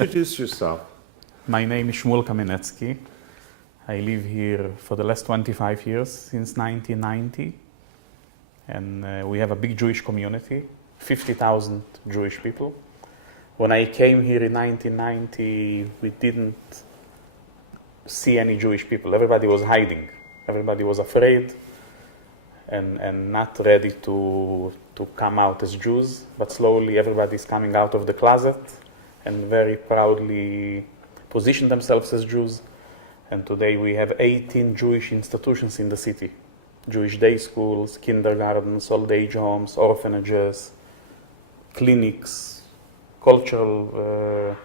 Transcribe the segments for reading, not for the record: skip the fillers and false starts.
Introduce yourself. My name is Shmuel. I live here for the last 25 years, since 1990. And we have a big Jewish community, 50,000 Jewish people. When I came here in 1990, we didn't see any Jewish people. Everybody was hiding. Everybody was afraid and not ready to come out as Jews. But slowly everybody is coming out of the closet and very proudly position themselves as Jews. And today we have 18 Jewish institutions in the city. Jewish day schools, kindergartens, old age homes, orphanages, clinics, cultural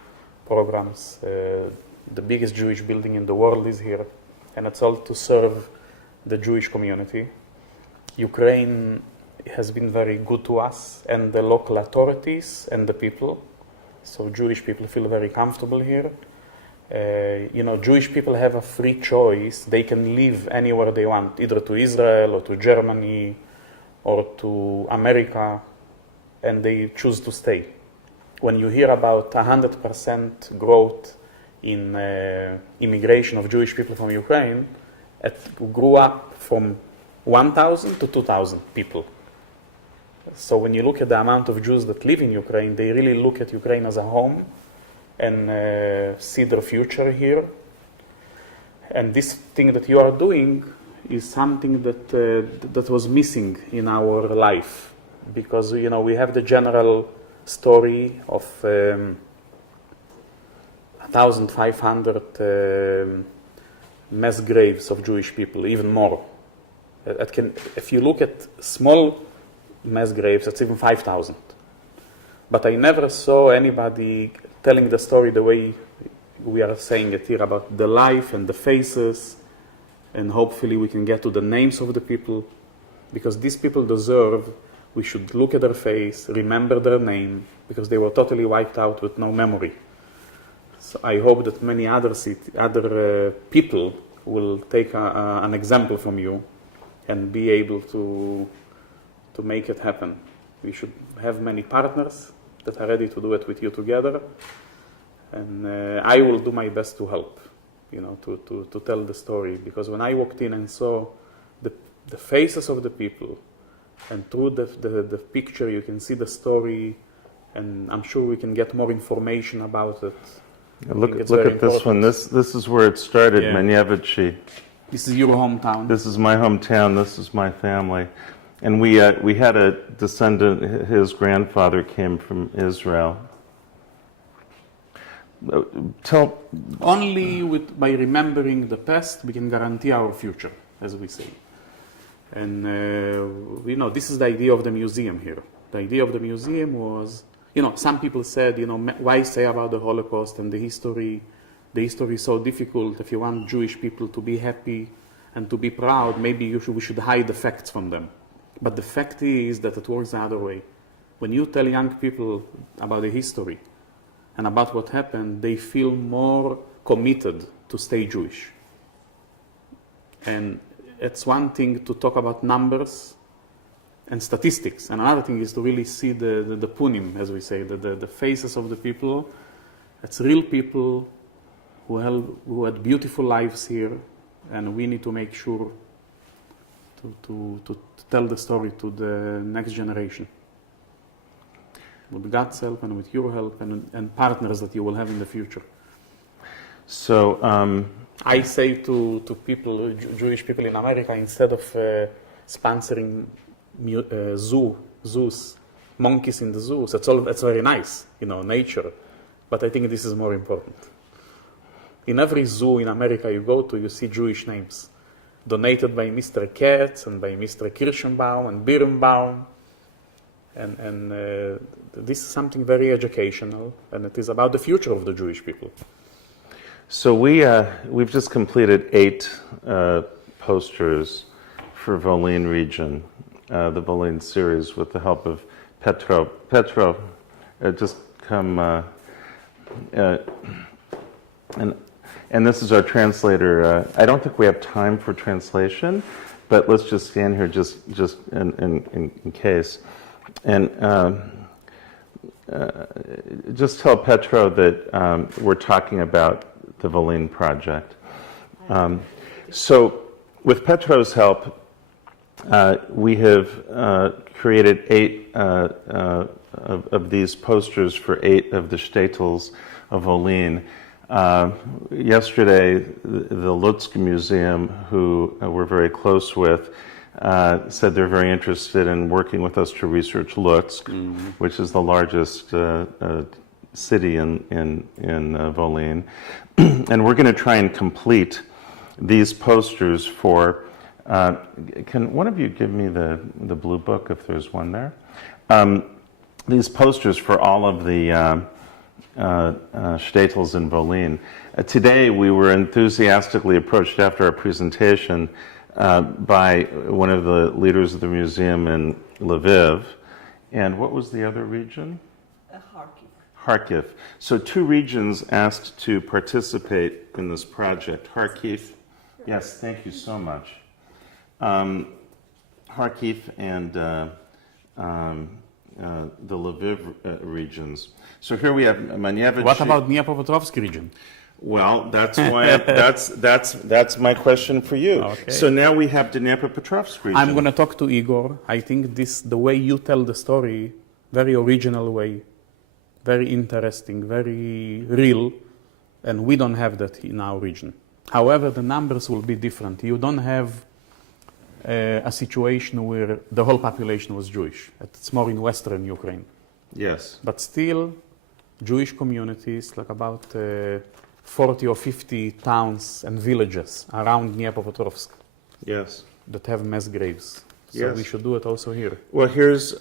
programs. The biggest Jewish building in the world is here. And it's all to serve the Jewish community. Ukraine has been very good to us and the local authorities and the people. So Jewish people feel very comfortable here. Jewish people have a free choice. They can live anywhere they want, either to Israel or to Germany or to America, and they choose to stay. When you hear about 100% growth in immigration of Jewish people from Ukraine, it grew up from 1,000 to 2,000 people. So when you look at the amount of Jews that live in Ukraine, they really look at Ukraine as a home and see their future here. And this thing that you are doing is something that was missing in our life, because we have the general story of 1,500 mass graves of Jewish people, even more. If you look at small mass graves, it's even 5,000. But I never saw anybody telling the story the way we are saying it here, about the life and the faces, and hopefully we can get to the names of the people, because these people deserve, we should look at their face, remember their name, because they were totally wiped out with no memory. So I hope that many other people will take an example from you and be able to make it happen. We should have many partners that are ready to do it with you together. And I will do my best to help, to tell the story. Because when I walked in and saw the faces of the people, and through the picture you can see the story, and I'm sure we can get more information about it. Look at this one. This is where it started, yeah. Manyevichi. This is your hometown. This is my hometown. This is my family. And we had a descendant, his grandfather came from Israel. Only by remembering the past, we can guarantee our future, as we say. And this is the idea of the museum here. The idea of the museum was, some people said, why say about the Holocaust and the history? The history is so difficult. If you want Jewish people to be happy and to be proud, maybe we should hide the facts from them. But the fact is that it works the other way. When you tell young people about the history and about what happened, they feel more committed to stay Jewish. And it's one thing to talk about numbers and statistics, and another thing is to really see the punim, as we say, the faces of the people. It's real people who had beautiful lives here, and we need to make sure to tell the story to the next generation. With God's help and with your help and partners that you will have in the future. So I say to people, Jewish people in America, instead of sponsoring zoos, monkeys in the zoos, it's very nice, nature. But I think this is more important. In every zoo in America you go to, you see Jewish names, donated by Mr. Katz and by Mr. Kirschenbaum and Birnbaum. And this is something very educational, and it is about the future of the Jewish people. So we've just completed 8 posters for Volyn Region, the Volyn series, with the help of Petro, just come, and this is our translator. I don't think we have time for translation, but let's just stand here just in case. And just tell Petro that we're talking about the Volyn project. So with Petro's help, we have created 8 of these posters for 8 of the shtetls of Volyn. Yesterday, the Lutsk Museum, who we're very close with, said they're very interested in working with us to research Lutsk, which is the largest city in Volyn. And we're going to try and complete these posters for, can one of you give me the blue book if there's one there? These posters for all of the shtetls in Volyn. Today we were enthusiastically approached after our presentation by one of the leaders of the museum in Lviv. And what was the other region? Kharkiv. So 2 regions asked to participate in this project. Kharkiv, yes, thank you so much. Kharkiv and the Lviv regions. So here we have Manevich. What about Dnipropetrovsk region? Well, that's why that's my question for you. Okay. So now we have Dnipropetrovsk region. I'm going to talk to Igor. I think the way you tell the story, very original way, very interesting, very real, and we don't have that in our region. However, the numbers will be different. You don't have a situation where the whole population was Jewish. It's more in Western Ukraine. Yes. But still, Jewish communities, like about 40 or 50 towns and villages around Dnipropetrovsk. Yes. That have mass graves. So Yes. we should do it also here. Well, here's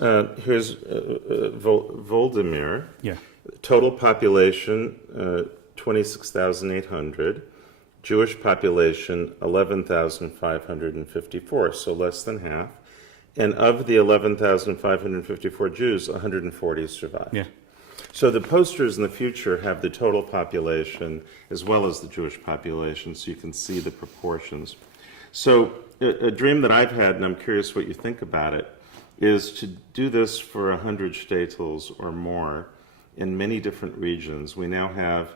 Volodymyr. Yeah. Total population 26,800. Jewish population 11,554, so less than half. And of the 11,554 Jews, 140 survived. Yeah. So the posters in the future have the total population as well as the Jewish population, so you can see the proportions. So a dream that I've had, and I'm curious what you think about it, is to do this for 100 shtetls or more in many different regions. We now have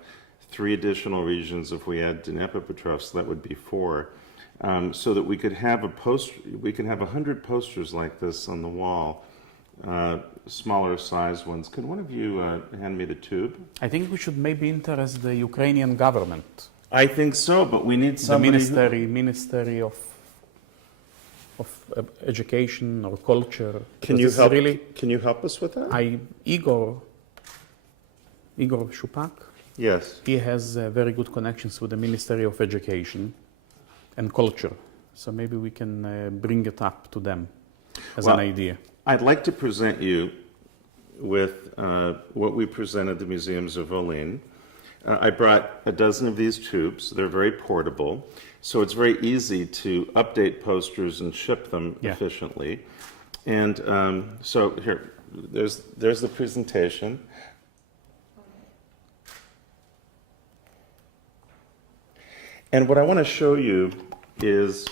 3 additional regions. If we add Dnipropetrovsk, that would be 4. So that we could have 100 posters like this on the wall, smaller size ones. Could one of you hand me the tube? I think we should maybe interest the Ukrainian government. I think so, but we need somebody. The Ministry of Education or Culture. Can you help? Can you help us with that? Igor Shupak. Yes. He has very good connections with the Ministry of Education and Culture. So maybe we can bring it up to them as an idea. I'd like to present you with what we present at the Museums of Volyn. I brought a dozen of these tubes. They're very portable. So it's very easy to update posters and ship them efficiently. And so here, there's the presentation. And what I want to show you is,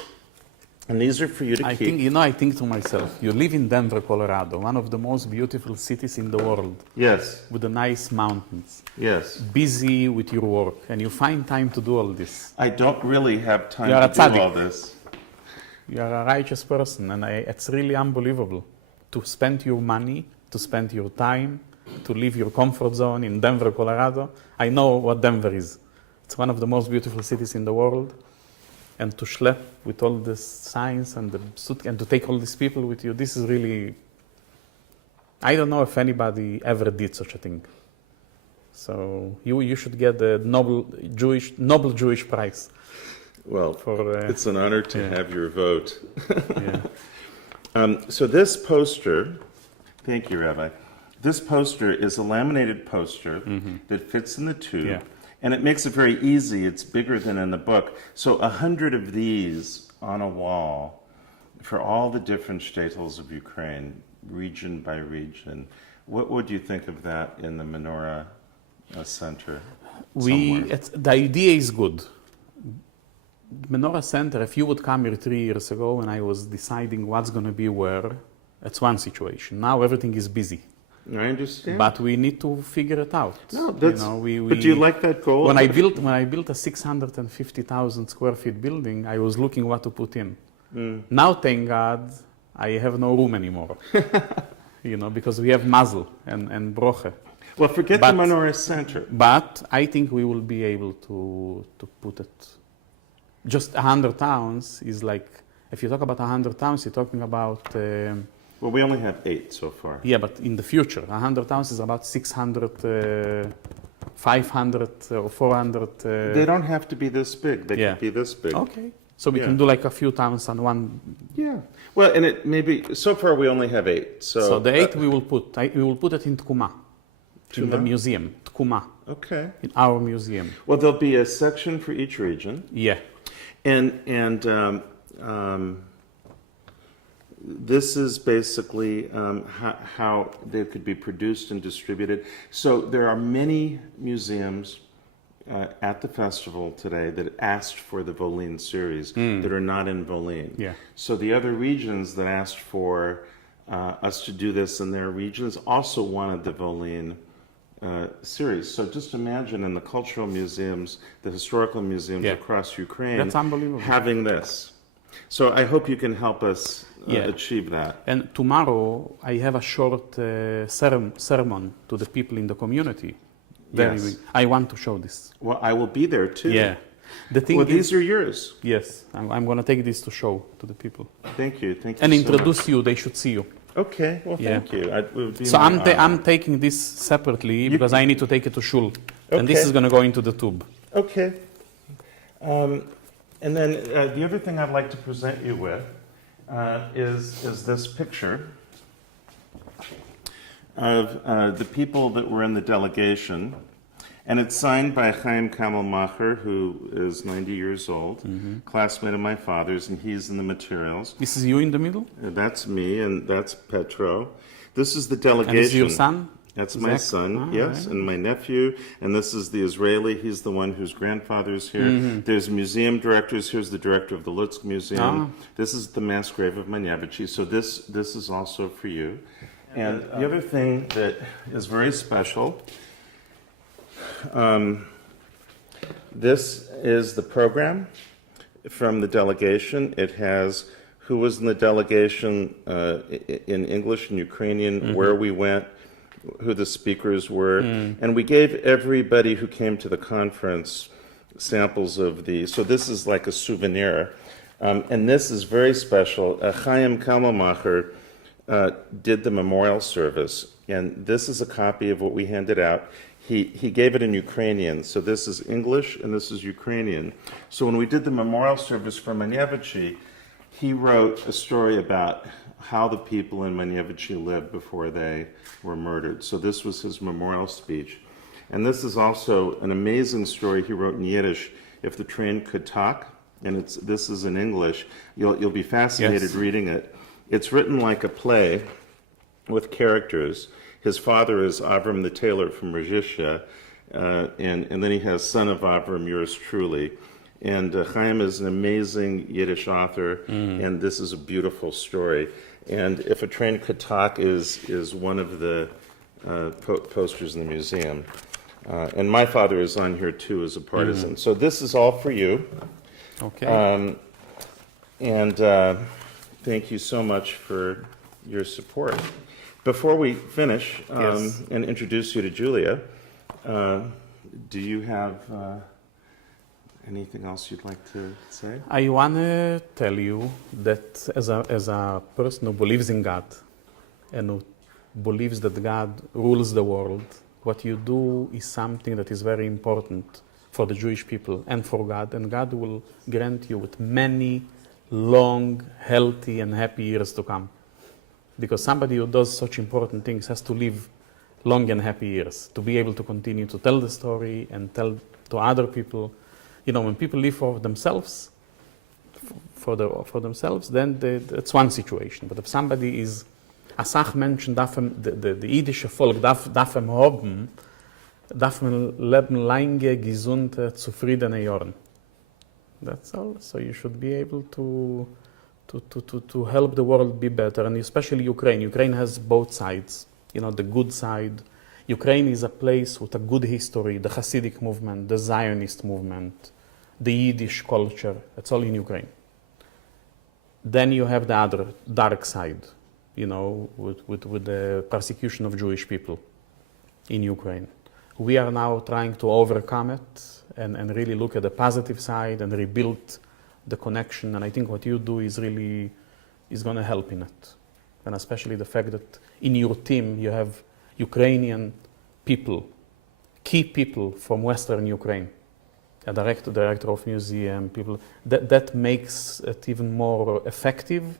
and these are for you to keep. I think to myself, you live in Denver, Colorado, one of the most beautiful cities in the world. Yes. With the nice mountains. Yes. Busy with your work, and you find time to do all this. I don't really have time to do all this. You are a righteous person, and it's really unbelievable to spend your money, to spend your time, to leave your comfort zone in Denver, Colorado. I know what Denver is. It's one of the most beautiful cities in the world. And to schlep with all this science and to take all these people with you, this is really, I don't know if anybody ever did such a thing. So you should get the Nobel Jewish Prize. Well, it's an honor to have your vote. So this poster, thank you, Rabbi. This poster is a laminated poster that fits in the tube. Yeah. And it makes it very easy. It's bigger than in the book. So 100 of these on a wall for all the different shtetls of Ukraine, region by region. What would you think of that in the Menorah Center? The idea is good. Menorah Center, if you would come here 3 years ago when I was deciding what's going to be where, that's one situation. Now everything is busy. I understand. but we need to figure it out. No, that's. we But do you like that goal? when I built a 650,000 square feet building, I was looking what to put in. Now, thank God, I have no room anymore. Because we have mazel and broche. Well, forget But- the Menorah Center. But I think we will be able to put it. Just 100 towns is like, if you talk about 100 towns, you're talking about, Well, we only have 8 so far. yeah, but in the future, 100 towns is about 600, 500 or 400. They don't have to be this big. They Yeah. can be this big. Okay. So we Yeah. can do like a few towns on one. Yeah. Well, and it maybe so far we only have 8. So the 8 we will put it in Tkuma, in the Tkuma? museum, Tkuma, Okay. in our museum. Well, there'll be a section for each region, Yeah. and this is basically how they could be produced and distributed. So there are many museums at the festival today that asked for the Volyn series that are not in Volyn. Yeah. So the other regions that asked for us to do this in their regions also wanted the Volyn series. So just imagine in the cultural museums, the historical museums Yeah. across Ukraine, That's unbelievable. having this. So I hope you can help us Yeah. achieve that. And tomorrow I have a short sermon to the people in the community. Yes. I want to show this. Well, I will be there too. Yeah. The thing Well, is, these are yours. yes, I'm going to take this to show to the people. Thank you. Thank you. And so introduce you, they should see you. much. Okay. Well, Yeah. thank you. It would be So my honor. I'm taking this separately because I need to take it to shul. And this Okay. is going to go into the tube. Okay. And then the other thing I'd like to present you with is this picture of the people that were in the delegation. And it's signed by Chaim Kamelmacher, who is 90 years old, classmate of my father's, and he's in the materials. This is you in the middle? That's me, and that's Petro. This is the And delegation. this is your son? That's my Zach? son, Ah, yes, right. and my nephew, and this is the Israeli. He's the one whose grandfather's here. There's museum directors. Here's the director of the Lutsk Museum. This is the mass grave of Manevich. So this is also for you. And the other thing that is very special, this is the program from the delegation. It has who was in the delegation in English and Ukrainian, where we went, who the speakers were, and we gave everybody who came to the conference samples of these. So this is like a souvenir, and this is very special. Chaim Kamelmacher did the memorial service, and this is a copy of what we handed out. He gave it in Ukrainian, so this is English and this is Ukrainian. So when we did the memorial service for Manevich, he wrote a story about how the people in Manevich lived before they were murdered. So this was his memorial speech. And this is also an amazing story he wrote in Yiddish, If the Train Could Talk, and this is in English. You'll be fascinated Yes. reading it. It's written like a play with characters. His father is Avram the tailor from Razhisha, and then he has son of Avram, yours truly. And Chaim is an amazing Yiddish author, and this is a beautiful story. And If a Train Could Talk is one of the posters in the museum. And my father is on here too as a partisan. So this is all for you. Okay. And thank you so much for your support. Before we finish Yes. and introduce you to Julia, do you have anything else you'd like to say? I want to tell you that as a person who believes in God and who believes that God rules the world, what you do is something that is very important for the Jewish people and for God, and God will grant you with many long, healthy, and happy years to come. Because somebody who does such important things has to live long and happy years to be able to continue to tell the story and tell to other people. You know, when people live for themselves, for themselves, then it's one situation. But if somebody is a Sachmenschen, the jüdische Volk darf haben, darf man leben lange, gesunde, zufriedene Jahren. That's all. So you should be able to help the world be better, and especially Ukraine. Ukraine has both sides. the good side. Ukraine is a place with a good history, the Hasidic movement, the Zionist movement, the Yiddish culture. It's all in Ukraine. Then you have the other dark side, with the persecution of Jewish people in Ukraine. We are now trying to overcome it and really look at the positive side and rebuild the connection. And I think what you do is really going to help in it. And especially the fact that in your team you have Ukrainian people, key people from Western Ukraine, a director of museum, people. That makes it even more effective,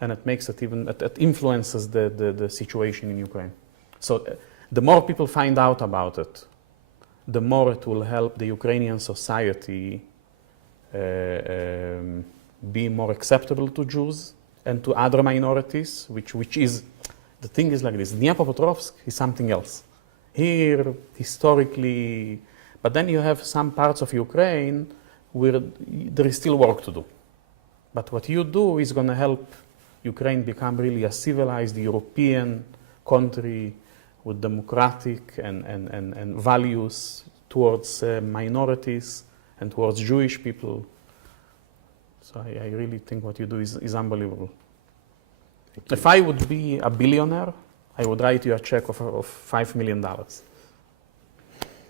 and it influences the situation in Ukraine. So the more people find out about it, the more it will help the Ukrainian society be more acceptable to Jews and to other minorities, which is, the thing is like this, Dnipropetrovsk is something else. Here, historically, but then you have some parts of Ukraine where there is still work to do. But what you do is going to help Ukraine become really a civilized European country with democratic and values towards minorities and towards Jewish people. So I really think what you do is unbelievable. If I would be a billionaire, I would write you a check of $5 million.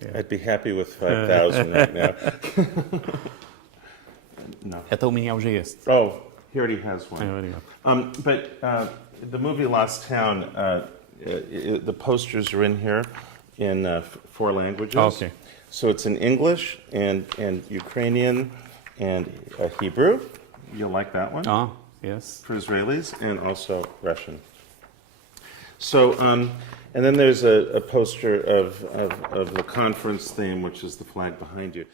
Yeah. I'd be happy with 5,000 right now. No. Это у меня уже есть. Oh, he already has I one. already have. But the movie Lost Town, the posters are in here in 4 languages. Okay. So it's in English and Ukrainian and Hebrew. You'll like that one. Oh, yes. For Israelis, and also Russian. So, and then there's a poster of the conference theme, which is the flag behind you.